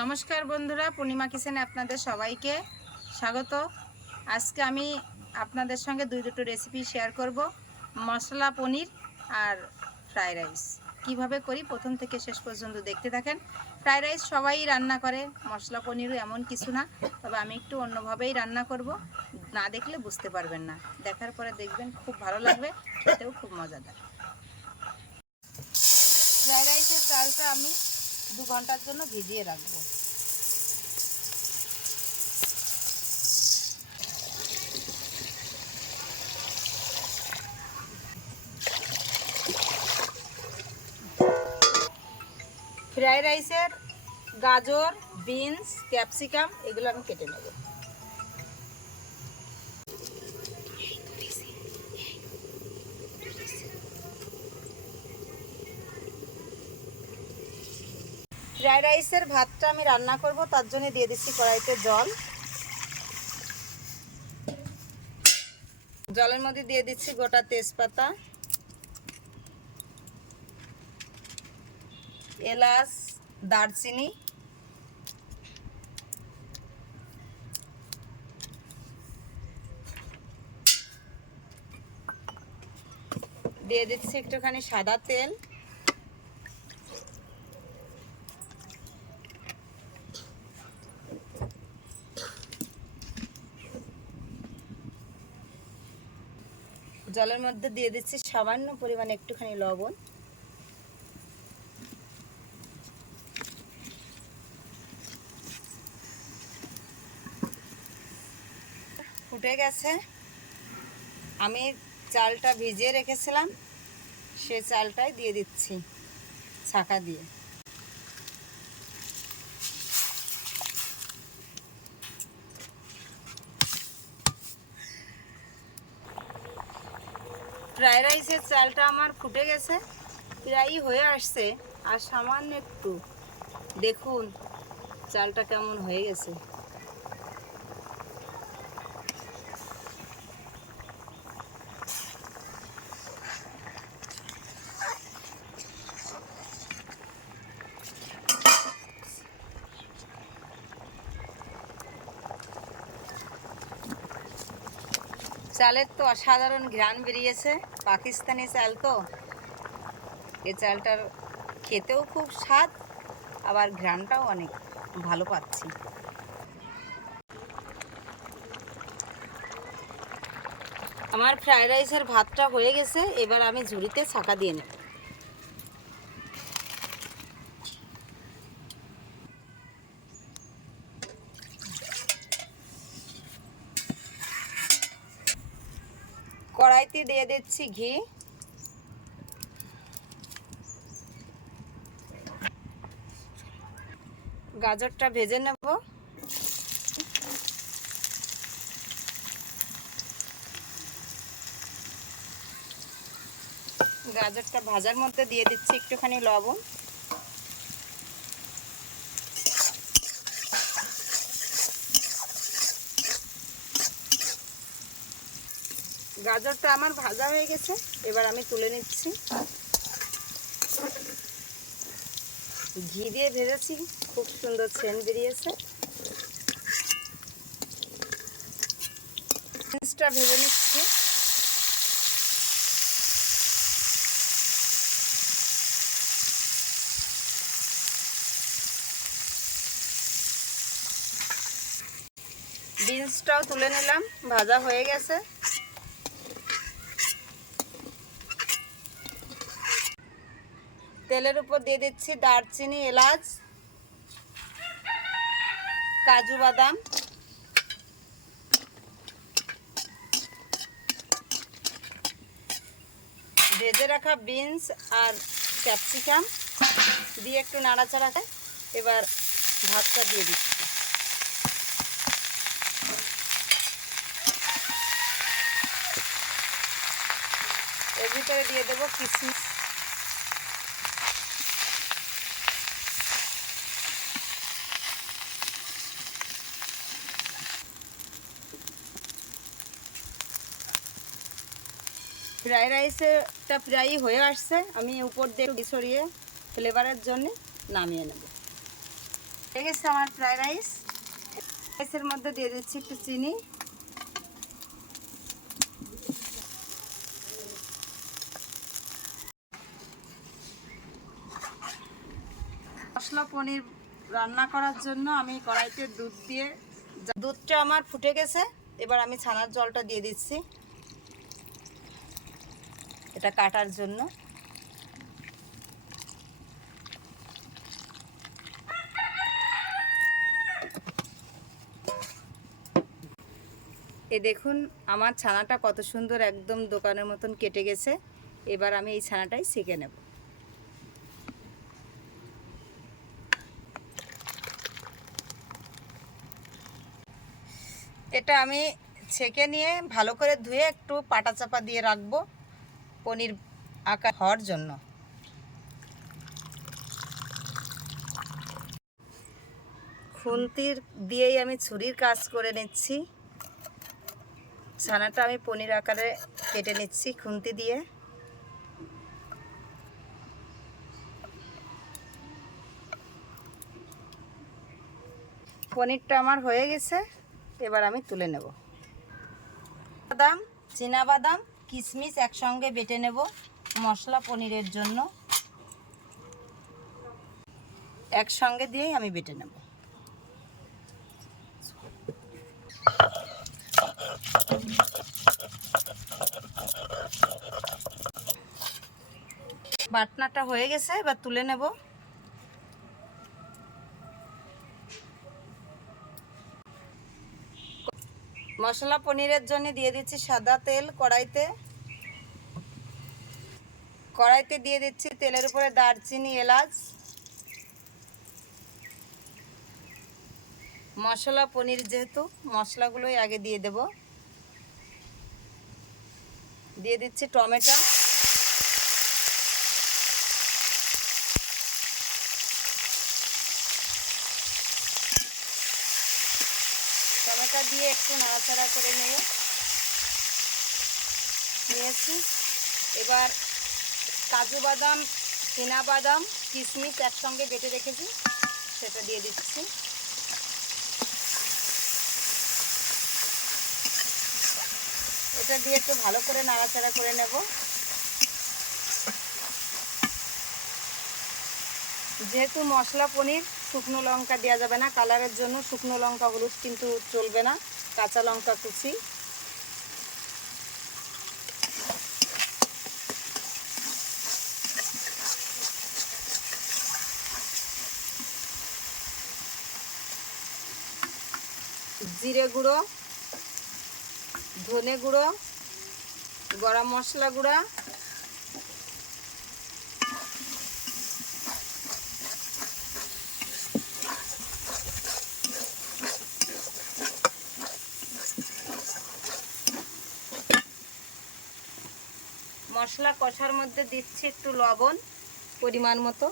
নমস্কার বন্ধুরা, পূর্ণিমা কিচেনে আপনাদের সবাইকে স্বাগত। আজকে আমি আপনাদের সঙ্গে দুটো রেসিপি শেয়ার করব। মশলা পনির আর ফ্রাইড রাইস কীভাবে করি প্রথম থেকে শেষ পর্যন্ত দেখতে থাকেন। ফ্রাইড রাইস সবাই রান্না করে, মশলা পনিরও এমন কিছু না, তবে আমি একটু অন্যভাবেই রান্না করব। না দেখলে বুঝতে পারবেন না, দেখার পরে দেখবেন খুব ভালো লাগবে, খেতেও খুব মজাদার। ফ্রাইড রাইসের চালটা আমি 2 ঘন্টার জন্য ভিজিয়ে রাখবো। ফ্রাইড রাইসের গাজর, বিনস, ক্যাপসিকাম এগুলো আমি কেটে নেব। ফ্রাইড রাইসের ভাতটা আমি রান্না করব, তার জন্য দিয়ে দিচ্ছি কড়াইতে জল। জলের মধ্যে দিয়ে দিচ্ছি গোটা তেজপাতা, এলাচ, দারচিনি, দিয়ে দিচ্ছি একটুখানি সাদা তেল, জলের মধ্যে দিয়ে দিচ্ছি সামান্য পরিমাণে একটুখানি লবণ, ফুটে গেছে। আমি চালটা ভিজিয়ে রেখেছিলাম, সে চালটাই দিয়ে দিচ্ছি ছাঁকা দিয়ে। ফ্রাইড রাইসের চালটা আমার ফুটে গেছে, প্রায়ই হয়ে আসছে। আর সামান্য একটু দেখুন চালটা কেমন হয়ে গেছে। চালের তো অসাধারণ ঘ্রাণ বেরিয়েছে, পাকিস্তানি চাল তো, এই চালটার খেতেও খুব স্বাদ, আবার ঘ্রাণটাও অনেক ভালো পাচ্ছি। আমার ফ্রাইড রাইসের ভাতটা হয়ে গেছে, এবার আমি ঝুড়িতে ছাঁকা দিয়ে নেব। কড়াইতে দিয়ে দিচ্ছি ঘি, গাজরটা ভেজে নেব। গাজরটা ভাজার মধ্যে দিয়ে দিচ্ছি একটুখানি লবণ, গাজরটা আমার ভাজা হয়ে গেছে, এবার আমি তুলে নিচ্ছি। ঘি দিয়ে ভেজেছি, খুব সুন্দর সেন্ট বেরিয়েছে। বিনসটা ভেজে নিচ্ছি। বিনসটাও তুলে নিলাম, ভাজা হয়ে গেছে। তেলের উপর দিয়ে দিচ্ছি দারচিনি, এলাচ, কাজু বাদাম, ভেজে রাখা বিনস আর ক্যাপসিকাম দিয়ে একটু নাড়াচাড়া করে এবার ভাতটা দিয়ে দিচ্ছি। এর ভিতরে দিয়ে দেবো কিশমিশ, ফ্রাইড রাইসটা প্রায়ই হয়ে আসছে, আমি উপর দিয়ে ছড়িয়ে ফ্লেভারের জন্য নামিয়ে নেব। হয়ে গেছে আমার ফ্রাইড রাইস। রাইসের মধ্যে দিয়ে দিচ্ছি একটু চিনি, মশলা পনির রান্না করার জন্য আমি কড়াইতে দুধটা আমার ফুটে গেছে। এবার আমি ছানার জলটা দিয়ে দিচ্ছি এটা কাটার জন্য। এই দেখুন আমার ছানাটা কত সুন্দর একদম দোকানের মতন কেটে গেছে। এবার আমি এই ছানাটাই ছেঁকে নেব। এটা আমি ছেঁকে নিয়ে ভালো করে ধুয়ে একটু পাটা চাপা দিয়ে রাখবো পনির আকার হওয়ার জন্য। খুন্তির দিয়েই আমি ছুরির কাজ করে নিচ্ছি। ছানাটা আমি পনির আকারে কেটে নিচ্ছি খুন্তি দিয়ে। পনিরটা আমার হয়ে গেছে, এবার আমি তুলে নেব। বাদাম, চীনা বাদাম, কিশমিশ একসঙ্গে বেটে নেব মশলা পনিরের জন্য। একসঙ্গে দিয়েই আমি বেটে নেব। বাটনাটা হয়ে গেছে, এবার তুলে নেব। মশলা পনিরের জন্য দিয়ে দিচ্ছি সাদা তেল কড়াইতে। কড়াইতে দিয়ে দিচ্ছি তেলের উপরে দারচিনি, এলাচ, মশলা পনির যেহেতু মশলাগুলোই আগে দিয়ে দেব। দিয়ে দিচ্ছি টমেটো, টমেটো দিয়ে একটু নাড়াচাড়া করে নিয়েছি। এবার কাজু বাদাম, চীনা বাদাম, কিশমিশ একসঙ্গে বেটে রেখেছি সেটা দিয়ে দিচ্ছি। এটা দিয়ে একটু ভালো করে নাড়াচাড়া করে নেব। যেহেতু মশলা পনির শুকনো লঙ্কা দেওয়া যাবে না, কালারের জন্য শুকনো লঙ্কা হলুদ কিন্তু চলবে না, কাঁচা লঙ্কা কুচি। জিরে গুঁড়ো, ধনে গুঁড়ো, গরম মশলা গুঁড়া, মশলা কষার মধ্যে দিচ্ছি একটু লবণ পরিমাণ মতো,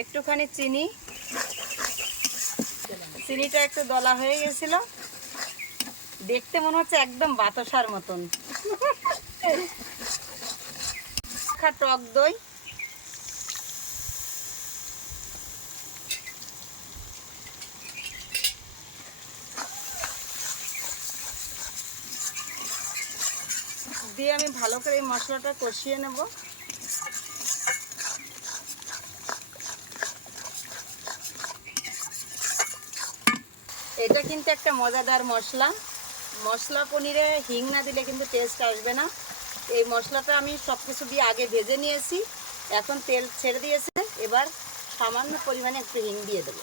একটুখানি চিনি। চিনিটা একটু দলা হয়ে গেছিল, দেখতে মনে হচ্ছে একদম বাতাসার মতন। টক দই, দিয়ে আমি ভালো করে এই মশলাটা কষিয়ে নেব। এটা কিন্তু একটা মজাদার মশলা। মশলা পনিরে হিং না দিলে কিন্তু টেস্ট আসবে না। এই মশলাটা আমি সব কিছু দিয়ে আগে ভেজে নিয়েছি, এখন তেল ছেড়ে দিয়েছে। এবার সামান্য পরিমাণে একটু হিং দিয়ে দেবো।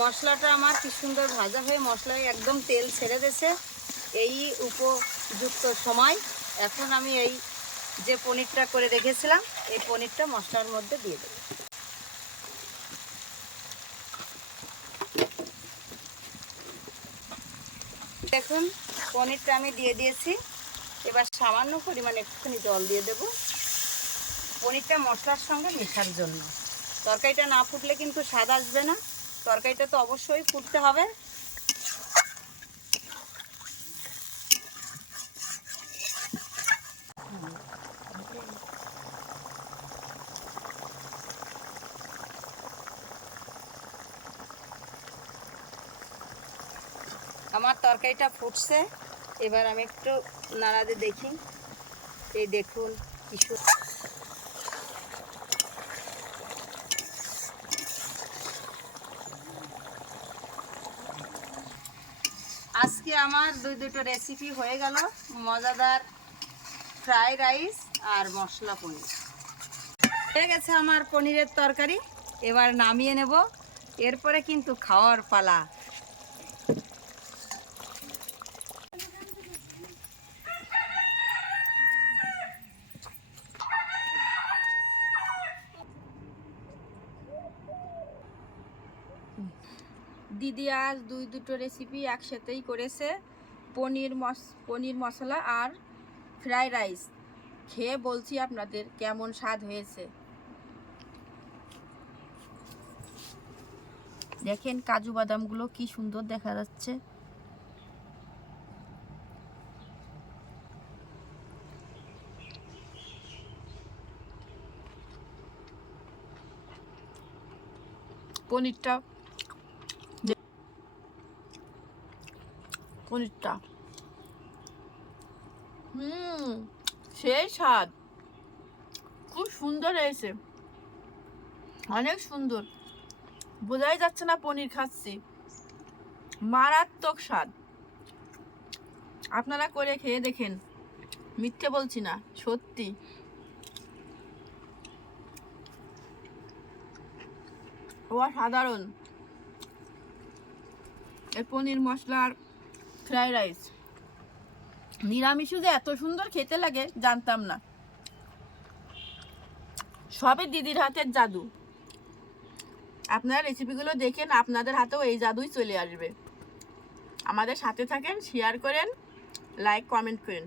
মশলাটা আমার কি সুন্দর ভাজা হয়ে মশলায় একদম তেল ছেড়ে দিয়েছে। এই উপযুক্ত সময় এখন আমি এই যে পনিরটা করে রেখেছিলাম এই পনিরটা মশলার মধ্যে দিয়ে দেবো। দেখুন পনিরটা আমি দিয়ে দিয়েছি। এবার সামান্য পরিমাণে একটুখানি জল দিয়ে দেব পনিরটা মশলার সঙ্গে মেশার জন্য। তরকারিটা না ফুটলে কিন্তু স্বাদ আসবে না, তরকারিটা তো অবশ্যই ফুটতে হবে। আমার তরকারিটা ফুটছে, এবার আমি একটু নাড়া দিয়ে দেখি। এই দেখুন কিছু আজকে আমার দুটো রেসিপি হয়ে গেল, মজাদার ফ্রাই রাইস আর মশলা পনির। হয়ে গেছে আমার পনিরের তরকারি, এবার নামিয়ে নেব। এরপরে কিন্তু খাওয়ার পালা। দিদি আজ দুটো রেসিপি একসাথেই করেছে, পনির মশলা আর ফ্রাই রাইস। খেয়ে বলছি আপনাদের কেমন স্বাদ হয়েছে। দেখেন কাজু বাদামগুলো কি সুন্দর দেখা যাচ্ছে। পনিরটা সেই স্বাদ, খুব সুন্দর হয়েছে, অনেক সুন্দর, বোঝাই যাচ্ছে না পনির খাচ্ছি, মারাত্মক স্বাদ। আপনারা করে খেয়ে দেখেন, মিথ্যে বলছি না, সত্যি। অসাধারণ এই পনির মশলার ফ্রাইড রাইস। নিরামিষও যে এত সুন্দর খেতে লাগে জানতাম না। সবই দিদির হাতের জাদু। আপনারা রেসিপিগুলো দেখেন, আপনাদের হাতেও এই জাদুই চলে আসবে। আমাদের সাথে থাকেন, শেয়ার করেন, লাইক কমেন্ট করেন।